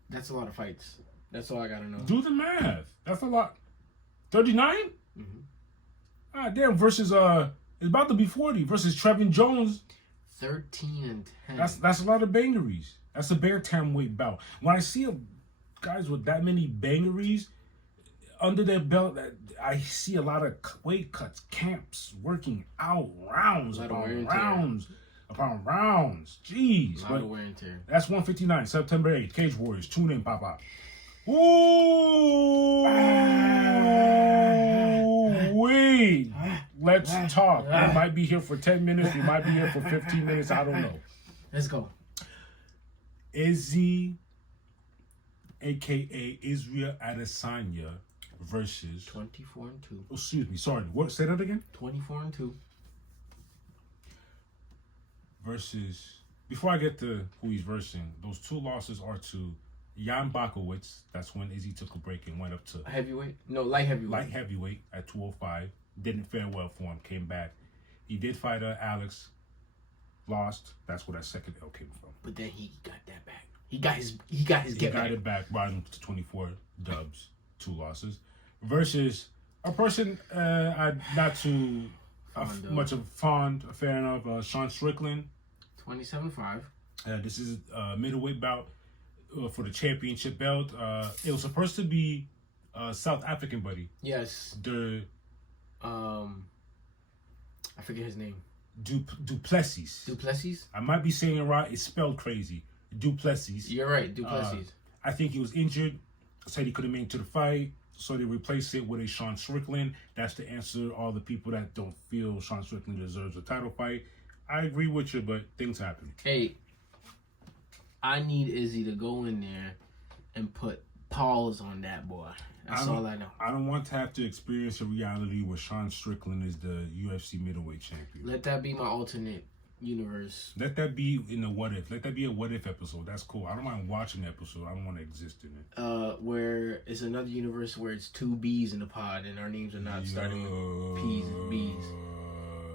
That's a lot of fights. That's all I got to know. Do the math. That's a lot. 39? Ah, damn, versus it's about to be 40 versus Trevin Jones. 13-10. That's a lot of bangeries. That's a bantam weight bout. When I see guys with that many bangeries under their belt, I see a lot of weight cuts, camps, working out, rounds upon rounds upon rounds. Jeez. A lot of wear and tear. That's 159, September 8th. Cage Warriors. Tune in, Papa. Ooh, wait. Let's talk. We might be here for 10 minutes. We might be here for 15 minutes. I don't know. Let's go. IZZY, a.k.a. Israel Adesanya versus... 24-2. Oh, excuse me. Sorry. What? Say that again? 24-2. Versus... Before I get to who he's versing, those 2 losses are to Jan Bakowicz. That's when Izzy took a break and went up to... Heavyweight? No, light heavyweight. Light heavyweight at 205. Didn't fare well for him. Came back. He did fight Alex. Lost. That's where that second L came from. But then he got that back. He got his get back. He got it back, riding to 24 dubs, 2 losses. Versus a person I'm not too much of a fan of, Sean Strickland. 27-5. This is a middleweight bout for the championship belt. It was supposed to be South African buddy. Yes. I forget his name. Duplessis. Duplessis? I might be saying it right. It's spelled crazy. Duplessis. You're right, Duplessis. I think he was injured. Said he couldn't make it to the fight. So they replaced it with a Sean Strickland. That's to answer all the people that don't feel Sean Strickland deserves a title fight. I agree with you, but things happen. Hey, I need Izzy to go in there and put paws on that boy. That's all I know. I don't want to have to experience a reality where Sean Strickland is the UFC middleweight champion. Let that be my alternate universe. Let that be in the what if. Let that be a what if episode. That's cool. I don't mind watching the episode. I don't want to exist in it. Where it's another universe where it's 2 B's in the pod and our names are not starting with P's and B's.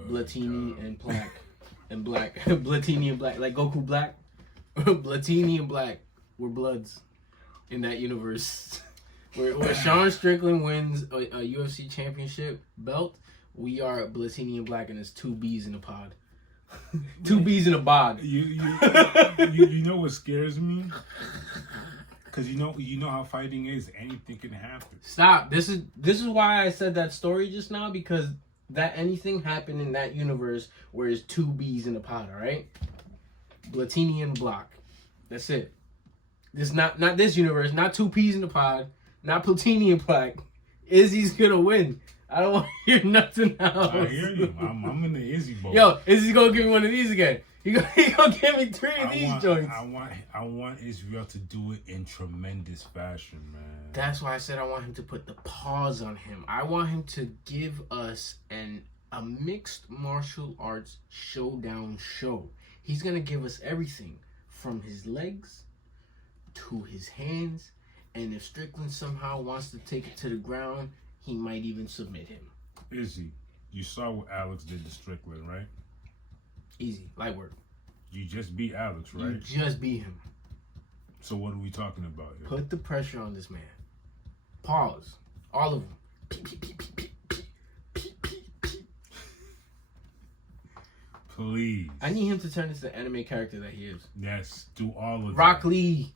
Blatini and Black. And Black. Blatini and Black. Like Goku Black. Blatini and Black. We're bloods in that universe. Where Sean Strickland wins a UFC championship belt, we are Blatini and Black, and it's 2 B's in the pod. 2 B's in a bod. You know what scares me? Because you know how fighting is. Anything can happen. Stop. This is why I said that story just now, because that anything happened in that universe where it's 2 B's in a pod. All right, Blatini and Block. That's it. This not this universe. Not 2 P's in the pod. Not Platini and Black. Izzy's gonna win. I don't want to hear nothing else. I hear you. I'm in the Izzy boat. Yo, Izzy's gonna give me one of these again. He gonna give me 3 of these joints. I want Israel to do it in tremendous fashion, man. That's why I said I want him to put the pause on him. I want him to give us a mixed martial arts showdown show. He's gonna give us everything from his legs to his hands. And if Strickland somehow wants to take it to the ground, he might even submit him. Izzy, you saw what Alex did to Strickland, right? Easy. Light work. You just beat Alex, right? You just beat him. So what are we talking about here? Put the pressure on this man. Pause. All of them. Pee, pee, pee, pee, pee, pee, pee, pee. Please. I need him to turn into the anime character that he is. Yes, do all of Rock that. Lee.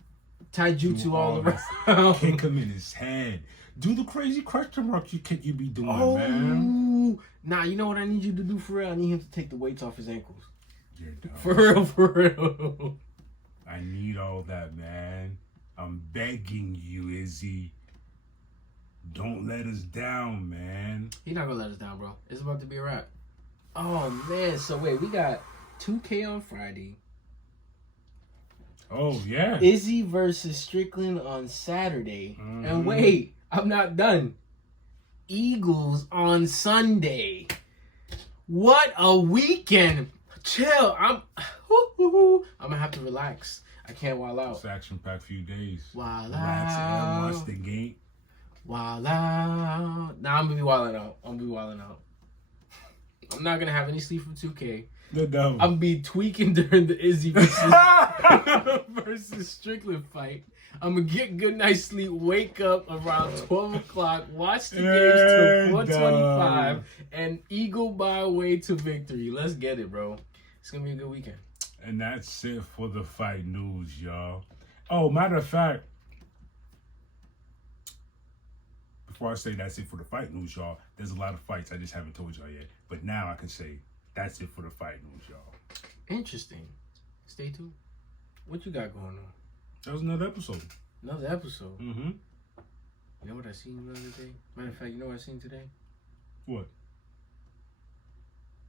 Taijutsu all around. Kick him in his head. Do the crazy question mark you be doing, man. Nah, you know what I need you to do for real? I need him to take the weights off his ankles. You're dumb. For real. I need all that, man. I'm begging you, Izzy. Don't let us down, man. He's not gonna let us down, bro. It's about to be a wrap. Oh, man. So, wait. We got 2K on Friday. Oh, yeah. IZZY versus Strickland on Saturday. Mm-hmm. And wait, I'm not done. Eagles on Sunday. What a weekend. Chill. I'm gonna have to relax. I can't wild out. It's action-packed few days. Wild Relax and watch out. the game. Wild out. Nah, I'm gonna be wilding out. I'm not gonna have any sleep from 2K. The devil. I'm gonna be tweaking during the IZZY versus Strickland fight. I'm gonna get good night's sleep, wake up around 12 o'clock, watch the games till 4:25, and eagle my way to victory. Let's get it, bro. It's gonna be a good weekend. And that's it for the fight news, y'all. Oh, matter of fact, before I say that's it for the fight news, y'all, there's a lot of fights I just haven't told y'all yet. But now I can say that's it for the fight news, y'all. Interesting. Stay tuned. What you got going on? That was another episode. Another episode? Mm-hmm. You know what I seen the other day? Matter of fact, you know what I seen today? What?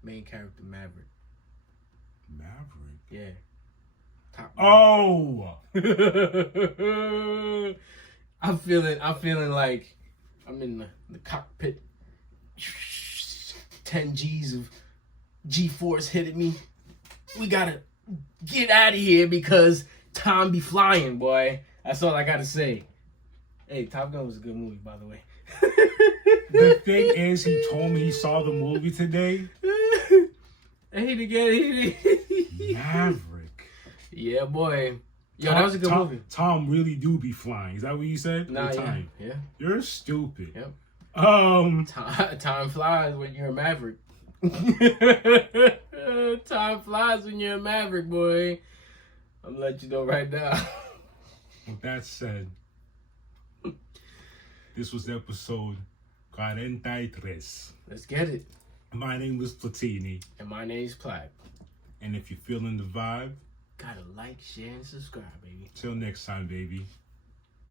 Main character Maverick. Maverick? Yeah. Top. Oh! I'm feeling like I'm in the cockpit. 10 G's of G-force hitting me. We gotta get out of here because time be flying, boy. That's all I gotta say. Hey, Top Gun was a good movie, by the way. The thing is, he told me he saw the movie today. Maverick. Yeah, boy. Yo, that was a good movie. Tom really do be flying. Is that what you said? Nah, yeah. You're stupid. Yep. Time flies when you're a Maverick. Time flies when you're a Maverick, boy. I'm gonna let you know right now. With that said, this was episode 43. Let's get it. My name was Platini. And my name's Platt. And if you're feeling the vibe, gotta like, share, and subscribe, baby. Till next time, baby.